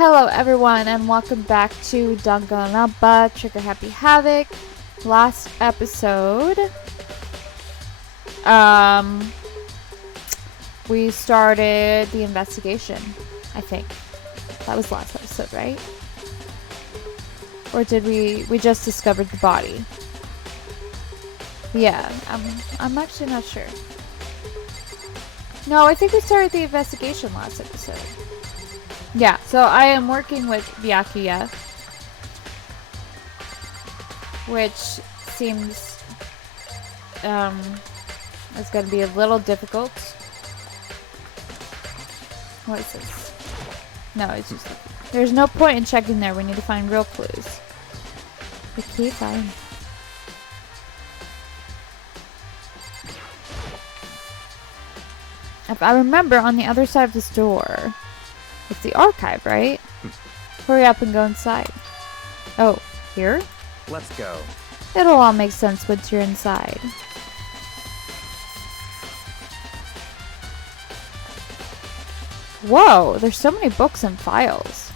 Hello everyone and welcome back to Danganronpa Trigger Happy Havoc. Last episode, we started the investigation, I think. That was last episode, right? Or did we just discovered the body? Yeah, I'm actually not sure. No, I think we started the investigation last episode. Yeah, so I am working with Byakuya, which seems is going to be a little difficult. What is this? No, it's just... There's no point in checking there. We need to find real clues. The key find. If I remember, on the other side of this door, it's the archive, right? Hurry up and go inside. Oh, here? Let's go. It'll all make sense once you're inside. Whoa, there's so many books and files.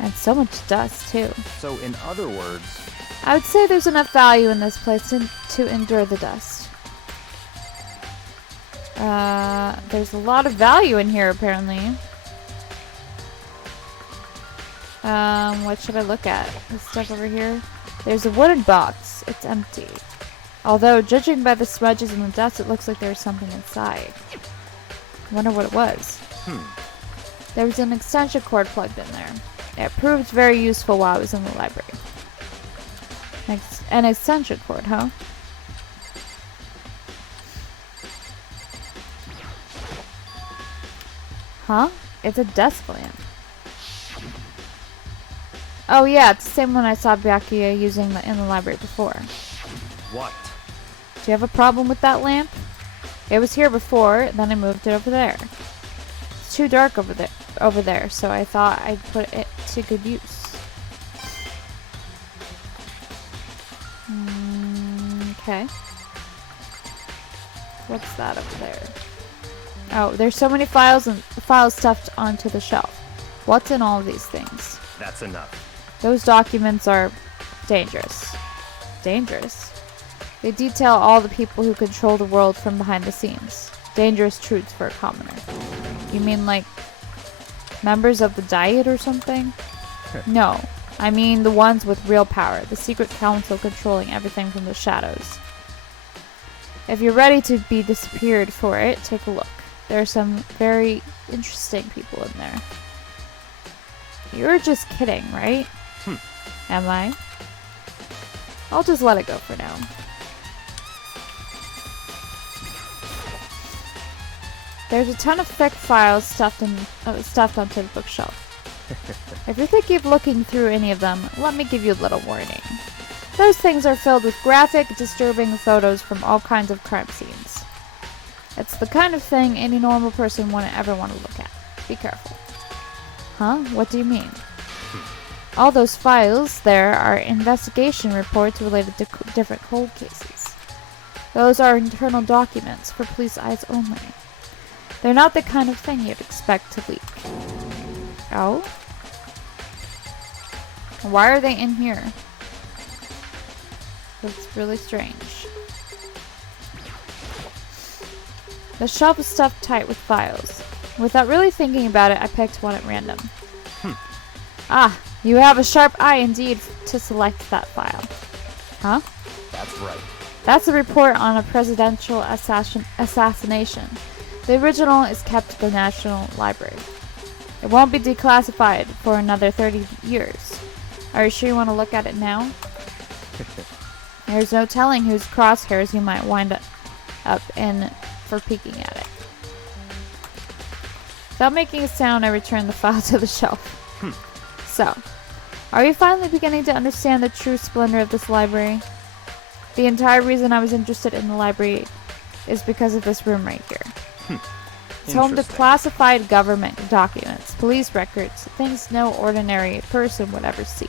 And so much dust, too. So, in other words... I would say there's enough value in this place to endure the dust. There's a lot of value in here, apparently. What should I look at? This stuff over here? There's a wooden box. It's empty. Although, judging by the smudges and the dust, it looks like there's something inside. I wonder what it was. There was an extension cord plugged in there. It proved very useful while I was in the library. An extension cord, huh? Huh? It's a desk lamp. Oh yeah, it's the same one I saw Byakuya using in the library before. What? Do you have a problem with that lamp? It was here before, then I moved it over there. It's too dark over there, so I thought I'd put it to good use. Okay. What's that over there? Oh, there's so many files stuffed onto the shelf. What's in all of these things? That's enough. Those documents are dangerous. Dangerous? They detail all the people who control the world from behind the scenes. Dangerous truths for a commoner. You mean like members of the Diet or something? No. I mean the ones with real power. The secret council controlling everything from the shadows. If you're ready to be disappeared for it, take a look. There are some very interesting people in there. You're just kidding, right? Am I? I'll just let it go for now. There's a ton of thick files stuffed onto the bookshelf. If you're thinking of looking through any of them, let me give you a little warning. Those things are filled with graphic, disturbing photos from all kinds of crime scenes. It's the kind of thing any normal person wouldn't ever want to look at. Be careful. Huh? What do you mean? All those files there are investigation reports related to different cold cases. Those are internal documents for police eyes only. They're not the kind of thing you'd expect to leak. Oh? Why are they in here? That's really strange. The shelf is stuffed tight with files. Without really thinking about it, I picked one at random. Ah, you have a sharp eye indeed to select that file. Huh? That's right. That's a report on a presidential assassination. The original is kept at the National Library. It won't be declassified for another 30 years. Are you sure you want to look at it now? There's no telling whose crosshairs you might wind up in for peeking at it. Without making a sound, I returned the file to the shelf. So, are you finally beginning to understand the true splendor of this library? The entire reason I was interested in the library is because of this room right here. It's home to classified government documents, police records, things no ordinary person would ever see.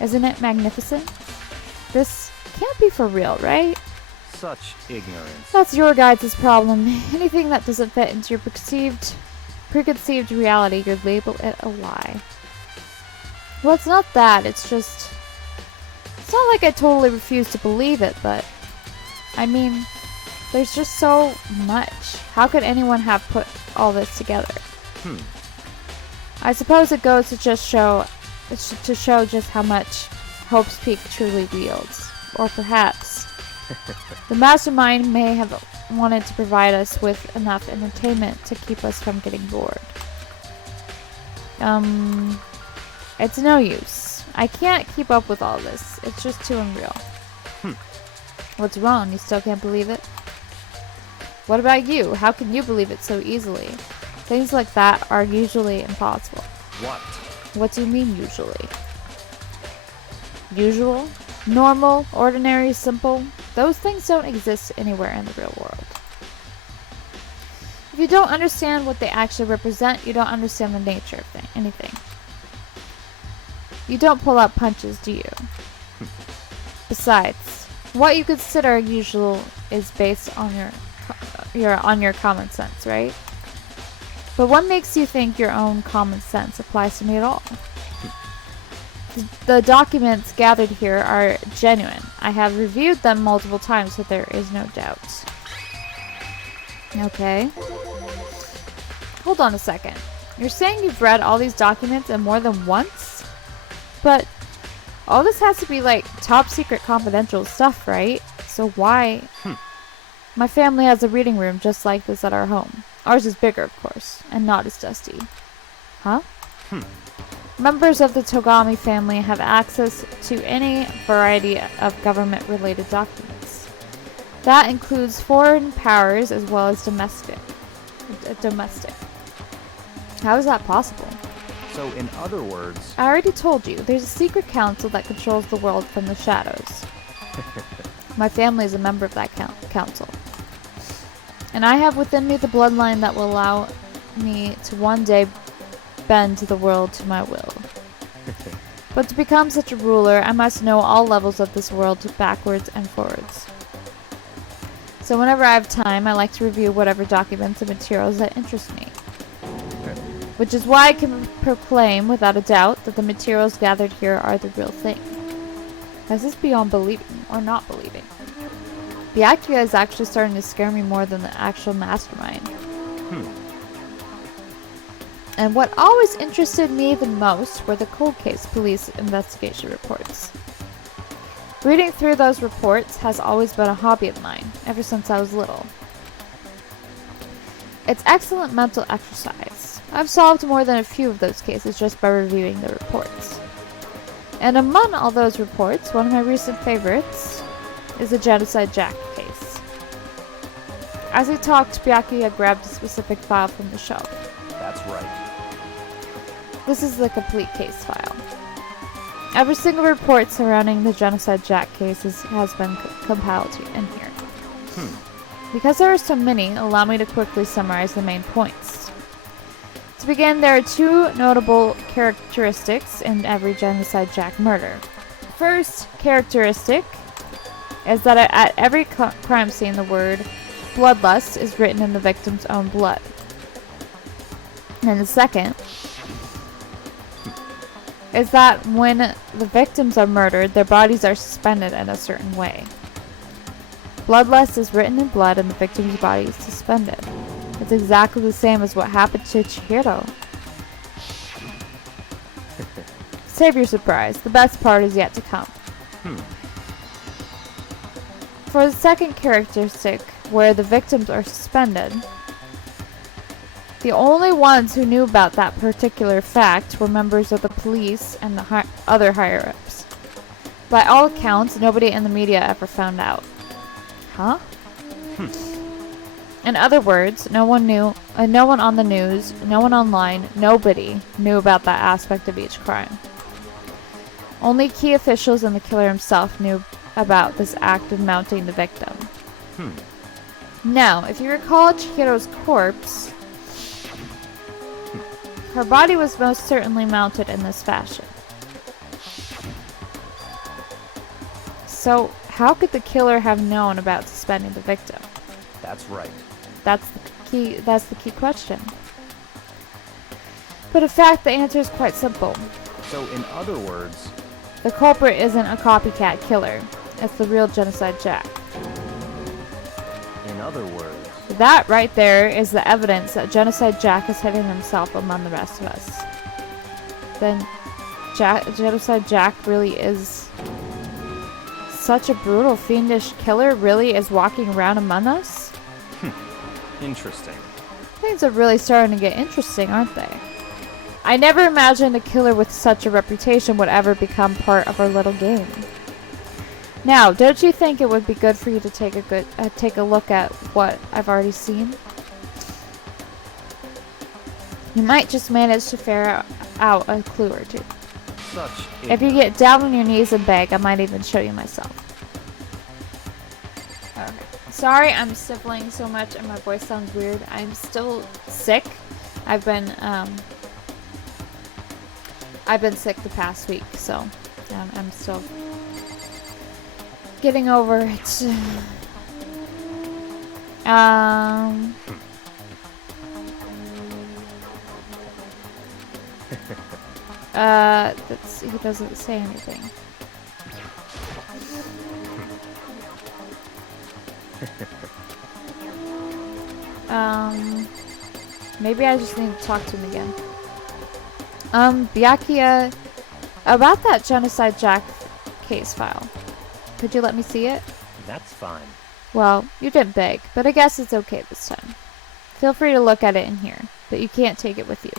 Isn't it magnificent? This can't be for real, right? Such ignorance. That's your guys' problem. Anything that doesn't fit into your perceived preconceived reality, you label it a lie. Well, it's not that, it's just... It's not like I totally refuse to believe it, but... I mean, there's just so much. How could anyone have put all this together? I suppose it goes to just show just how much Hope's Peak truly wields. Or perhaps the mastermind may have wanted to provide us with enough entertainment to keep us from getting bored. It's no use. I can't keep up with all this. It's just too unreal. What's wrong? You still can't believe it? What about you? How can you believe it so easily? Things like that are usually impossible. What? What do you mean, usually? Usual? Normal? Ordinary? Simple? Those things don't exist anywhere in the real world. If you don't understand what they actually represent, you don't understand the nature of anything. You don't pull out punches, do you? Besides, what you consider usual is based on your common sense, right? But what makes you think your own common sense applies to me at all? The documents gathered here are genuine. I have reviewed them multiple times, so there is no doubt. Okay. Hold on a second. You're saying you've read all these documents and more than once? But all this has to be like top secret confidential stuff, right? So why? My family has a reading room just like this at our home. Ours is bigger, of course, and not as dusty. Huh? Members of the Togami family have access to any variety of government-related documents. That includes foreign powers as well as domestic. How is that possible? So, in other words... I already told you, there's a secret council that controls the world from the shadows. My family is a member of that council. And I have within me the bloodline that will allow me to one day bend the world to my will. But to become such a ruler, I must know all levels of this world backwards and forwards. So whenever I have time, I like to review whatever documents and materials that interest me. Which is why I can proclaim without a doubt that the materials gathered here are the real thing. This is beyond believing or not believing. Byakuya is actually starting to scare me more than the actual mastermind. And what always interested me the most were the cold case police investigation reports. Reading through those reports has always been a hobby of mine, ever since I was little. It's excellent mental exercise. I've solved more than a few of those cases just by reviewing the reports. And among all those reports, one of my recent favorites is the Genocide Jack case. As we talked, Byakuya grabbed a specific file from the shelf. That's right. This is the complete case file. Every single report surrounding the Genocide Jack case has been compiled in here. Because there are so many, allow me to quickly summarize the main points. To begin, there are two notable characteristics in every Genocide Jack murder. First characteristic is that at every crime scene the word bloodlust is written in the victim's own blood. And the second is that when the victims are murdered, their bodies are suspended in a certain way. Bloodlust is written in blood and the victim's body is suspended. It's exactly the same as what happened to Chihiro. Save your surprise. The best part is yet to come. For the second characteristic, where the victims are suspended, the only ones who knew about that particular fact were members of the police and the other higher-ups. By all accounts, nobody in the media ever found out. Huh? In other words, no one knew, no one on the news, no one online, nobody knew about that aspect of each crime. Only key officials and the killer himself knew about this act of mounting the victim. Now, if you recall Chihiro's corpse, her body was most certainly mounted in this fashion. So, how could the killer have known about suspending the victim? That's right. That's the key question. But in fact, the answer is quite simple. So in other words, The culprit isn't a copycat killer. It's the real Genocide Jack. in other words, That right there is the evidence that Genocide Jack is hidden himself among the rest of us. Then Genocide Jack really is such a brutal, fiendish killer, really is walking around among us? interesting. Things are really starting to get interesting, aren't they? I never imagined a killer with such a reputation would ever become part of our little game. Now, don't you think it would be good for you to take a look at what I've already seen? You might just manage to ferret out a clue or two. Such If you get down on your knees and beg, I might even show you myself. Okay. Sorry, I'm sniffling so much and my voice sounds weird. I'm still sick. I've been sick the past week, so I'm still getting over it. He doesn't say anything. Maybe I just need to talk to him again. Byakuya, about that Genocide Jack case file. Could you let me see it? That's fine. Well, you didn't beg, but I guess it's okay this time. Feel free to look at it in here, but you can't take it with you.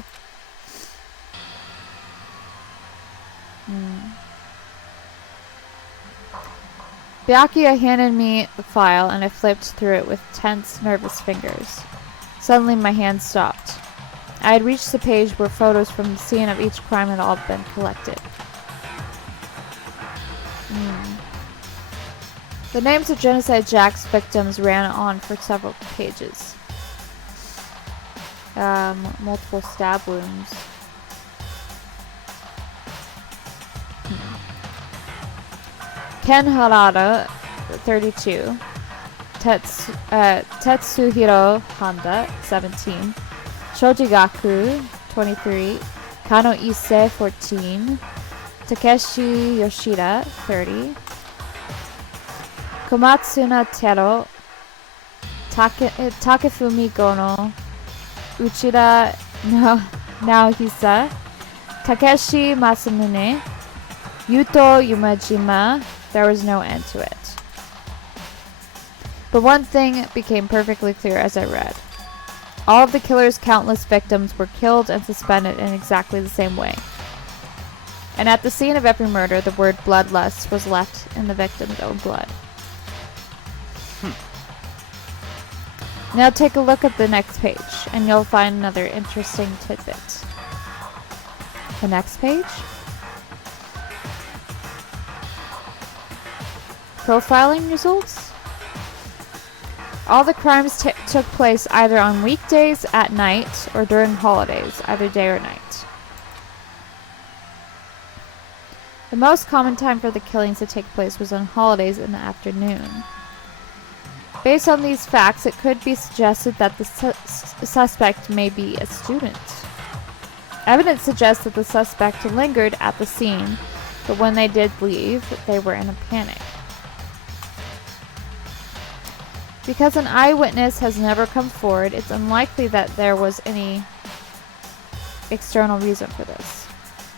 Byakuya handed me the file and I flipped through it with tense, nervous fingers. Suddenly my hand stopped. I had reached the page where photos from the scene of each crime had all been collected. The names of Genocide Jack's victims ran on for several pages. Multiple stab wounds. Ken Harada, 32. Tetsuhiro Honda, 17. Shojigaku, 23. Kano Ise, 14. Takeshi Yoshida, 30. Komatsuna Tero, Takefumi Gono, Uchida Naohisa, Takeshi Masamune, Yuto Yumajima. There was no end to it. But one thing became perfectly clear as I read. All of the killer's countless victims were killed and suspended in exactly the same way. And at the scene of every murder, the word bloodlust was left in the victim's own blood. Now take a look at the next page, and you'll find another interesting tidbit. The next page? Profiling results? All the crimes took place either on weekdays, at night, or during holidays, either day or night. The most common time for the killings to take place was on holidays in the afternoon. Based on these facts, it could be suggested that the suspect may be a student. Evidence suggests that the suspect lingered at the scene, but when they did leave, they were in a panic. Because an eyewitness has never come forward, it's unlikely that there was any external reason for this.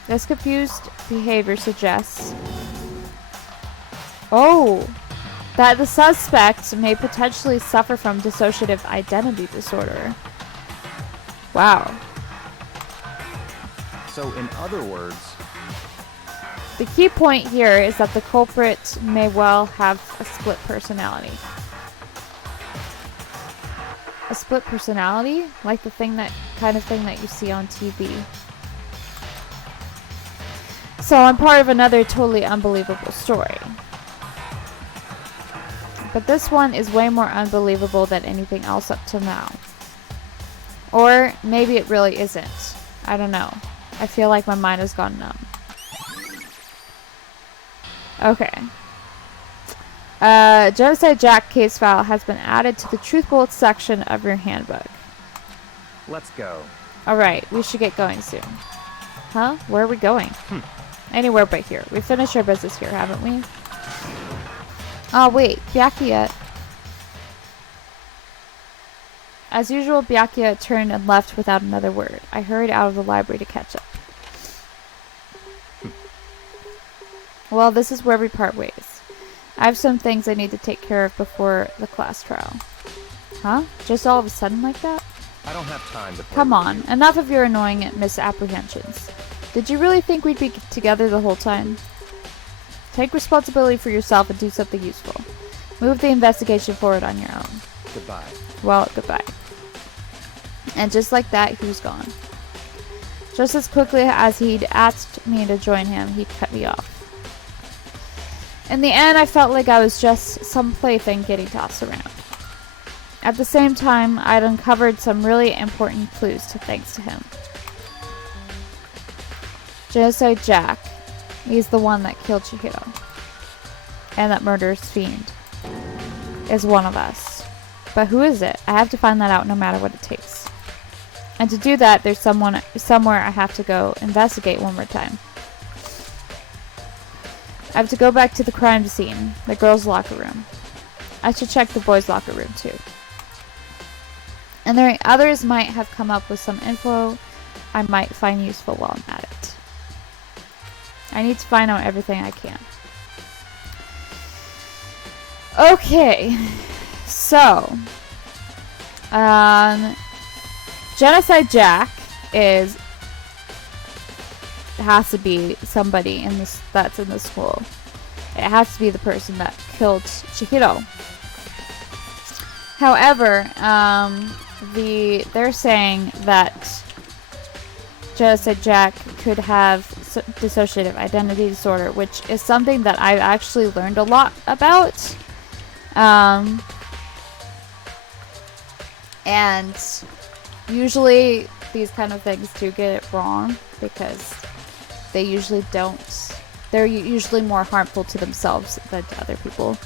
This confused behavior suggests that the suspect may potentially suffer from dissociative identity disorder. Wow. So in other words, the key point here is that the culprit may well have a split personality. A split personality? Like the kind of thing that you see on TV. So I'm part of another totally unbelievable story. But this one is way more unbelievable than anything else up to now. Or maybe it really isn't. I don't know. I feel like my mind has gone numb. Okay. Genocide Jack case file has been added to the Truth Bullets section of your handbook. let's go. Alright, we should get going soon. Huh? Where are we going? Anywhere but here. We finished our business here, haven't we? Oh, wait. Byakuya. As usual, Byakuya turned and left without another word. I hurried out of the library to catch up. Well, this is where we part ways. I have some things I need to take care of before the class trial. Huh? Just all of a sudden like that? I don't have time to play Come with on, you. enough of your annoying misapprehensions. Did you really think we'd be together the whole time? Take responsibility for yourself and do something useful. Move the investigation forward on your own. Goodbye. Well, goodbye. And just like that, he was gone. Just as quickly as he'd asked me to join him, he cut me off. In the end, I felt like I was just some plaything getting tossed around. At the same time, I'd uncovered some really important clues thanks to him. Genocide Jack. He's the one that killed Chihiro. And that murderous fiend. Is one of us. But who is it? I have to find that out no matter what it takes. And to do that, there's somewhere I have to go investigate one more time. I have to go back to the crime scene, the girls' locker room. I should check the boys' locker room too. And there others might have come up with some info I might find useful while I'm at it. I need to find out everything I can. Okay, so Genocide Jack has to be somebody in this that's in the school. It has to be the person that killed Chihiro. However, they're saying that Genocide Jack could have dissociative identity disorder, which is something that I've actually learned a lot about. And usually these kind of things do get it wrong because they usually don't. They're usually more harmful to themselves than to other people.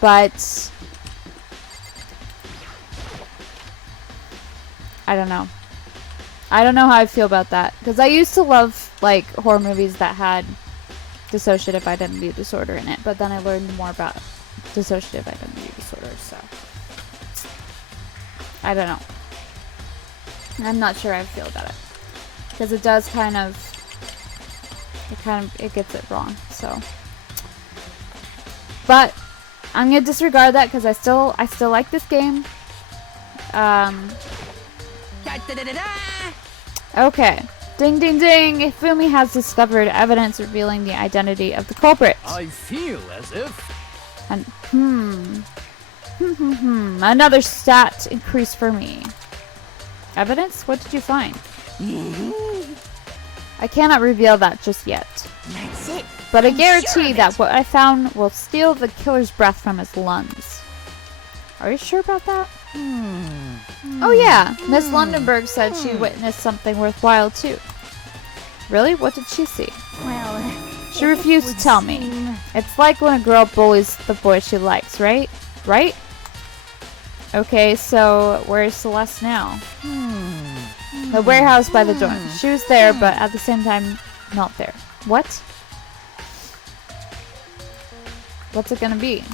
But I don't know. I don't know how I feel about that because I used to love like horror movies that had dissociative identity disorder in it, but then I learned more about dissociative identity disorder, so I don't know. I'm not sure how I feel about it because it does it gets it wrong, so. But I'm gonna disregard that because I still like this game. Okay. Ding ding ding! Ifumi has discovered evidence revealing the identity of the culprit. I feel as if... And another stat increase for me. Evidence? What did you find? I cannot reveal that just yet. That's it. But I I'm guarantee sure of that it. what I found will steal the killer's breath from his lungs. Are you sure about that? Oh yeah, Miss Lundenberg said she witnessed something worthwhile too. Really? What did she see? Well, She refused to tell me. It's like when a girl bullies the boy she likes, right? Right? Okay, so where's Celeste now? The warehouse by the dorm. She was there, but at the same time, not there. What? What's it gonna be?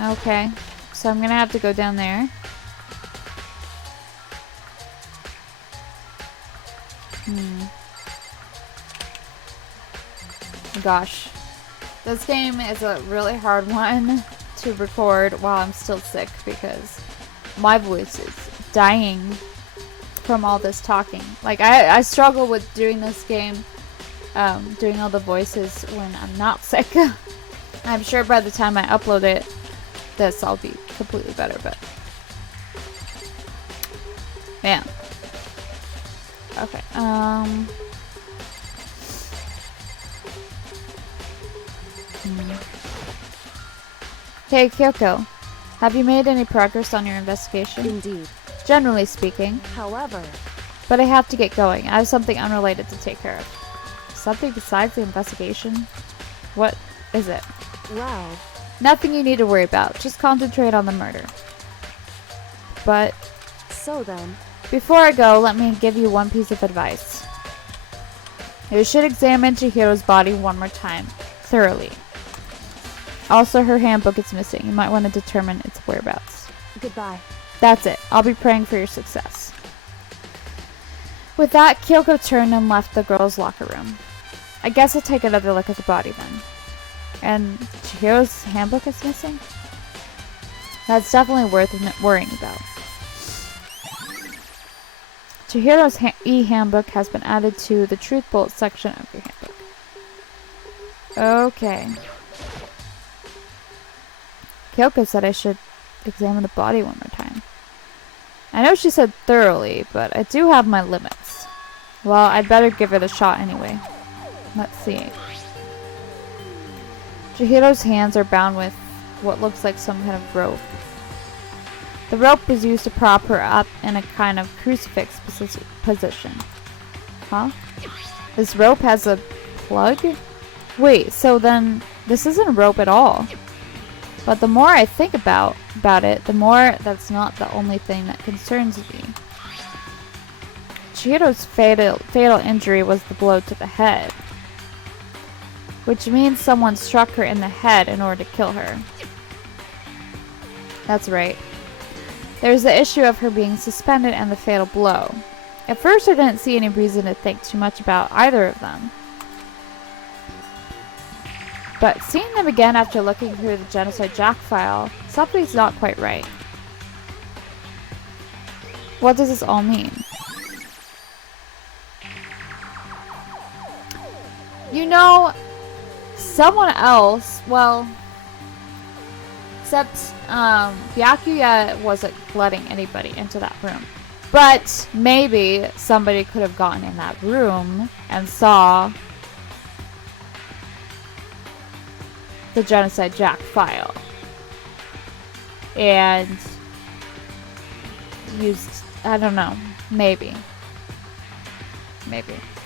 Okay, so I'm gonna have to go down there. Gosh. This game is a really hard one to record while I'm still sick because my voice is dying from all this talking. Like, I struggle with doing this game, doing all the voices when I'm not sick. I'm sure by the time I upload it, I'll be completely better, but man. Okay. Hey, Kyoko. Have you made any progress on your investigation? Indeed. Generally speaking. However, But I have to get going. I have something unrelated to take care of. Something besides the investigation? What is it? well, Nothing you need to worry about. Just concentrate on the murder. But So then, before I go, let me give you one piece of advice. You should examine Chihiro's body one more time, thoroughly. Also, her handbook is missing. You might want to determine its whereabouts. goodbye. That's it. I'll be praying for your success. With that, Kyoko turned and left the girls' locker room. I guess I'll take another look at the body then. And Chihiro's handbook is missing? That's definitely worth worrying about. Chihiro's e-handbook has been added to the Truth Bullet section of your handbook. Okay. Kyoko said I should examine the body one more time. I know she said thoroughly, but I do have my limits. Well, I'd better give it a shot anyway. Let's see. Chihiro's hands are bound with what looks like some kind of rope. The rope was used to prop her up in a kind of crucifix position. Huh? This rope has a plug? Wait, so then this isn't a rope at all. But the more I think about it, the more that's not the only thing that concerns me. Chihiro's fatal injury was the blow to the head, which means someone struck her in the head in order to kill her. That's right. There's the issue of her being suspended and the fatal blow. At first I didn't see any reason to think too much about either of them. But seeing them again after looking through the Genocide Jack file, something's not quite right. What does this all mean? You know, someone else, well, except Byakuya wasn't letting anybody into that room. But maybe somebody could have gotten in that room and saw the Genocide Jack file and used, I don't know, maybe,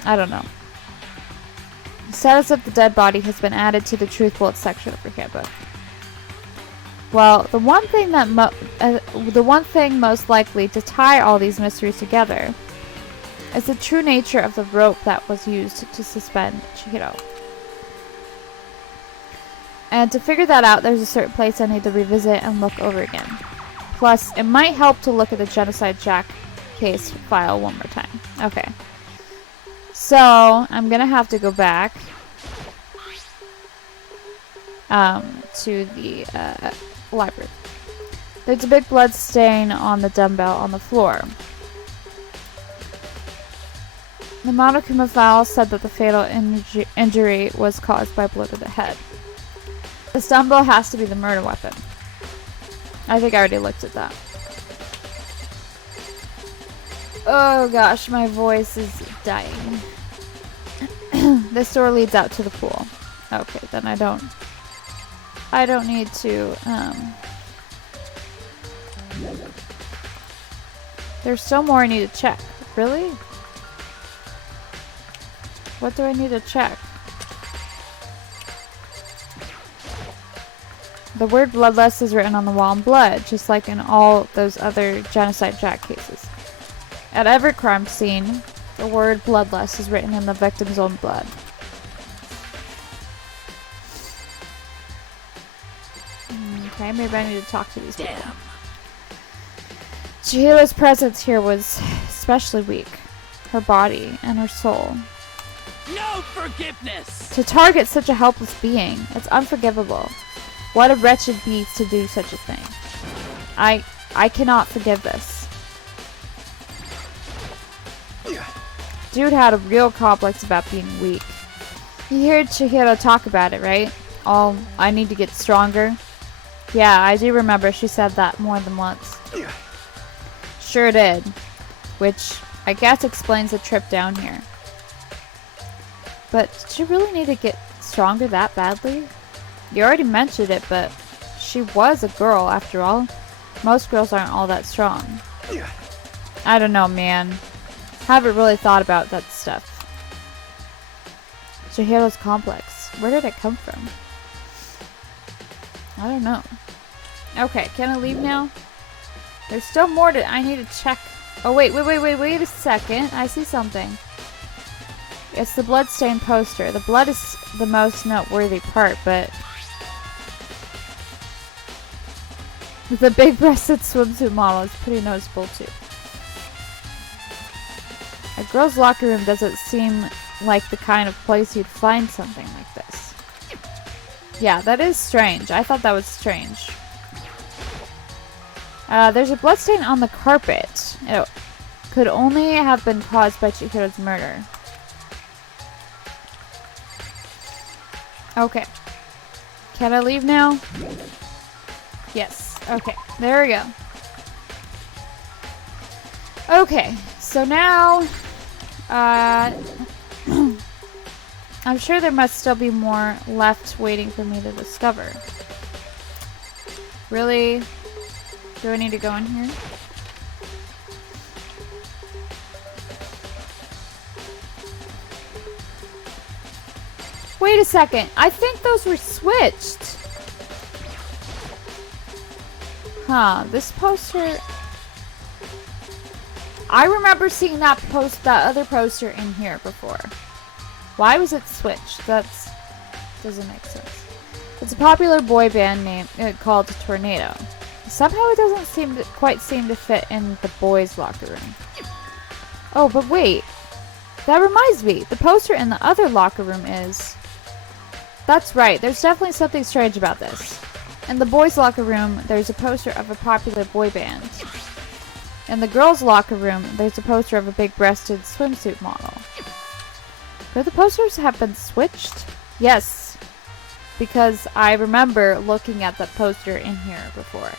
I don't know. Status of the dead body has been added to the Truth Bullet section of your handbook. Well, the one thing most likely to tie all these mysteries together is the true nature of the rope that was used to suspend Chihiro. And to figure that out, there's a certain place I need to revisit and look over again. Plus, it might help to look at the Genocide Jack case file one more time. Okay. So, I'm gonna have to go back to the library. There's a big blood stain on the dumbbell on the floor. The Monokuma file said that the fatal injury was caused by a blow to the head. The dumbbell has to be the murder weapon. I think I already looked at that. Oh gosh, my voice is dying. This door leads out to the pool. Okay, then I don't need to, there's still more I need to check. Really? What do I need to check? The word bloodlust is written on the wall in blood, just like in all those other Genocide Jack cases. At every crime scene, the word bloodlust is written in the victim's own blood. Okay, maybe I need to talk to these people. Chihiro's presence here was especially weak. Her body and her soul. No forgiveness! To target such a helpless being, it's unforgivable. What a wretched beast to do such a thing. I cannot forgive this. Dude had a real complex about being weak. You heard Chihiro talk about it, right? Oh, I need to get stronger. Yeah, I do remember she said that more than once. Sure did. Which, I guess explains the trip down here. But did she really need to get stronger that badly? You already mentioned it, but she was a girl after all. Most girls aren't all that strong. I don't know, man. Haven't really thought about that stuff. Chihiro's complex. Where did it come from? I don't know. Okay, can I leave now? There's still more I need to check. Oh, wait a second. I see something. It's the bloodstained poster. The blood is the most noteworthy part, but the big-breasted swimsuit model is pretty noticeable, too. A girl's locker room doesn't seem like the kind of place you'd find something like this. Yeah, that is strange. I thought that was strange. There's a bloodstain on the carpet. It could only have been caused by Chihiro's murder. Okay. Can I leave now? Yes. Okay. There we go. Okay. So now, I'm sure there must still be more left waiting for me to discover. Really? Do I need to go in here? Wait a second. I think those were switched. Huh. This poster... I remember seeing that other poster in here before. Why was it switched? Doesn't make sense. It's a popular boy band name called Tornado. Somehow it doesn't quite seem to fit in the boys' locker room. Oh, but wait. That reminds me. The poster in the other locker room is... That's right. There's definitely something strange about this. In the boys' locker room, there's a poster of a popular boy band. In the girls' locker room, there's a poster of a big-breasted swimsuit model. Could the posters have been switched? Yes. Because I remember looking at that poster in here before.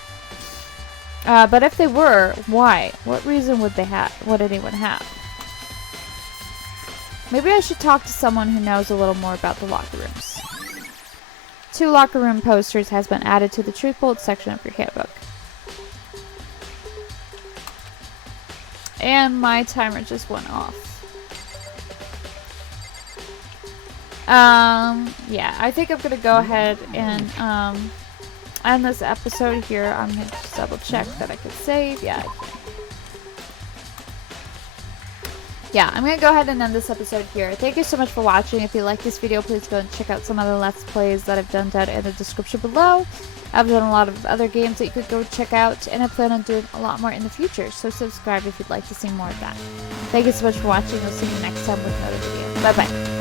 But if they were, why? What reason would anyone have? Maybe I should talk to someone who knows a little more about the locker rooms. 2 locker room posters has been added to the Truth Bolt section of your handbook. And my timer just went off. Yeah, I think I'm gonna go ahead and end this episode here. I'm gonna just double check that I could save. Yeah, I can. Yeah, I'm gonna go ahead and end this episode here. Thank you so much for watching. If you like this video, please go and check out some other Let's Plays that I've done down in the description below. I've done a lot of other games that you could go check out, and I plan on doing a lot more in the future, so subscribe if you'd like to see more of that. Thank you so much for watching. I'll see you next time with another video. Bye-bye.